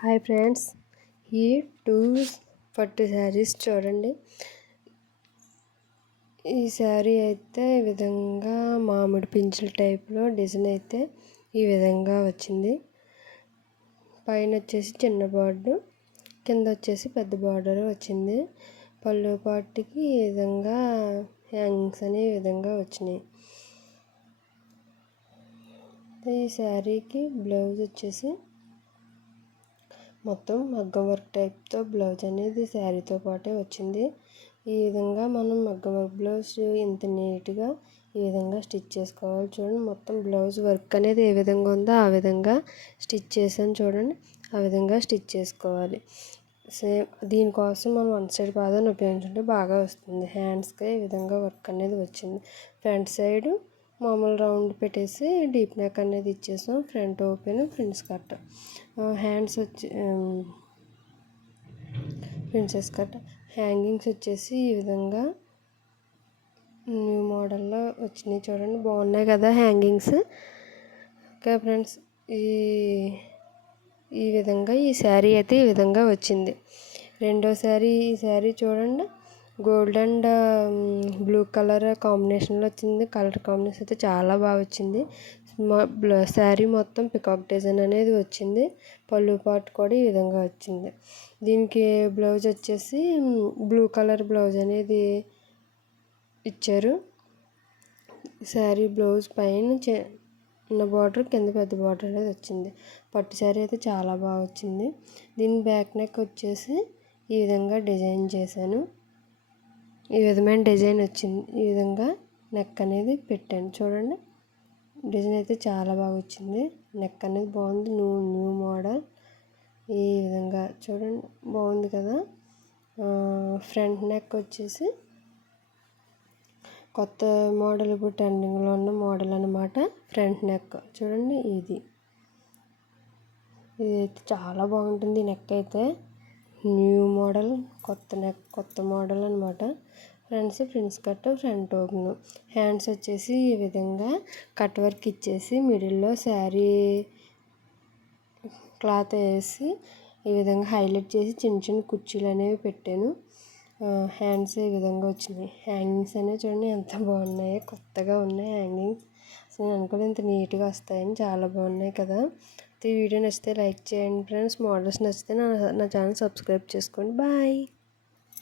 Hi friends, ఈ 2 పట్టు శారీస్ చూడండి. ఈ శారీ అయితే ఈ విధంగా మామిడి పింఛల టైప్లో డిజైన్ అయితే ఈ విధంగా వచ్చింది. పైన వచ్చేసి చిన్న బార్డర్, కింద వచ్చేసి పెద్ద బార్డర్ వచ్చింది. పళ్ళు పాటికి ఈ విధంగా హ్యాంగింగ్స్ అనే ఈ విధంగా వచ్చినాయి. ఈ శారీకి బ్లౌజ్ వచ్చేసి మొత్తం మగ్గం వర్క్ టైప్తో బ్లౌజ్ అనేది శారీతో పాటే వచ్చింది. ఈ విధంగా మనం మగ్గం వర్క్ బ్లౌజ్ ఇంత నీట్గా ఈ విధంగా స్టిచ్ చేసుకోవాలి. చూడండి, మొత్తం బ్లౌజ్ వర్క్ అనేది ఏ విధంగా ఉందో ఆ విధంగా స్టిచ్ చేసాను. చూడండి, ఆ విధంగా స్టిచ్ చేసుకోవాలి. సేమ్ దీనికోసం మనం వన్ సైడ్ పాదాన్ని ఉపయోగించుకుంటే బాగా వస్తుంది. హ్యాండ్స్కి ఈ విధంగా వర్క్ అనేది వచ్చింది. ఫ్రంట్ సైడ్ మామూలు రౌండ్ పెట్టేసి డీప్ నెక్ అనేది ఇచ్చేసాం. Front open, ఫ్రిన్స్ cut. హ్యాండ్స్ వచ్చి ప్రిన్సెస్ కట్. హ్యాంగింగ్స్ వచ్చేసి ఈ విధంగా న్యూ మోడల్లో వచ్చినాయి. చూడండి, బాగున్నాయి కదా హ్యాంగింగ్స్. ఓకే ఫ్రెండ్స్, ఈ విధంగా ఈ శారీ అయితే ఈ విధంగా వచ్చింది. రెండో శారీ, ఈ శారీ చూడండి, గోల్డ్ అండ్ బ్లూ కలర్ కాంబినేషన్లో వచ్చింది. కలర్ కాంబినేషన్ అయితే చాలా బాగా వచ్చింది. శారీ మొత్తం పికాక్ డిజైన్ అనేది వచ్చింది. పళ్ళు పాటు కూడా ఈ విధంగా వచ్చింది. దీనికి బ్లౌజ్ వచ్చేసి బ్లూ కలర్ బ్లౌజ్ అనేది ఇచ్చారు. శారీ బ్లౌజ్ పైన చిన్న బార్డర్, కింద పెద్ద బార్డర్ అనేది వచ్చింది. పట్టు శారీ అయితే చాలా బాగా వచ్చింది. దీని బ్యాక్ నెక్ వచ్చేసి ఈ విధంగా డిజైన్ చేశాను. ఈ విధమైన డిజైన్ వచ్చింది. ఈ విధంగా నెక్ అనేది పెట్టాను. చూడండి, డిజైన్ అయితే చాలా బాగా వచ్చింది. నెక్ అనేది బాగుంది. New model. ఈ విధంగా చూడండి, బాగుంది కదా. ఫ్రంట్ నెక్ వచ్చేసి కొత్త మోడల్, ఇప్పుడు ట్రెండింగ్లో ఉన్న మోడల్ అన్నమాట. ఫ్రంట్ నెక్ చూడండి, ఇది అయితే చాలా బాగుంటుంది. నెక్ అయితే న్యూ మోడల్, కొత్త నెక్, కొత్త మోడల్ అనమాట. ఫ్రిన్స్ కట్, ఫ్రంట్ ఓపెన్. హ్యాండ్స్ వచ్చేసి ఈ విధంగా కట్ వర్క్ ఇచ్చేసి మిడిల్లో శారీ క్లాత్ వేసి ఈ విధంగా హైలైట్ చేసి చిన్న చిన్న కుర్చీలు అనేవి పెట్టాను. హ్యాండ్స్ ఈ విధంగా వచ్చినాయి. హ్యాంగింగ్స్ అనేవి చూడండి ఎంత బాగున్నాయో, కొత్తగా ఉన్నాయి హ్యాంగింగ్స్. అసలు నేను అనుకోలేదు ఇంత నీట్గా వస్తాయని. చాలా బాగున్నాయి కదా. ఈ వీడియో నచ్చితే లైక్ చేయండి ఫ్రెండ్స్. మోడల్స్ నచ్చితే నా ఛానల్ సబ్స్క్రైబ్ చేసుకోండి. బాయ్.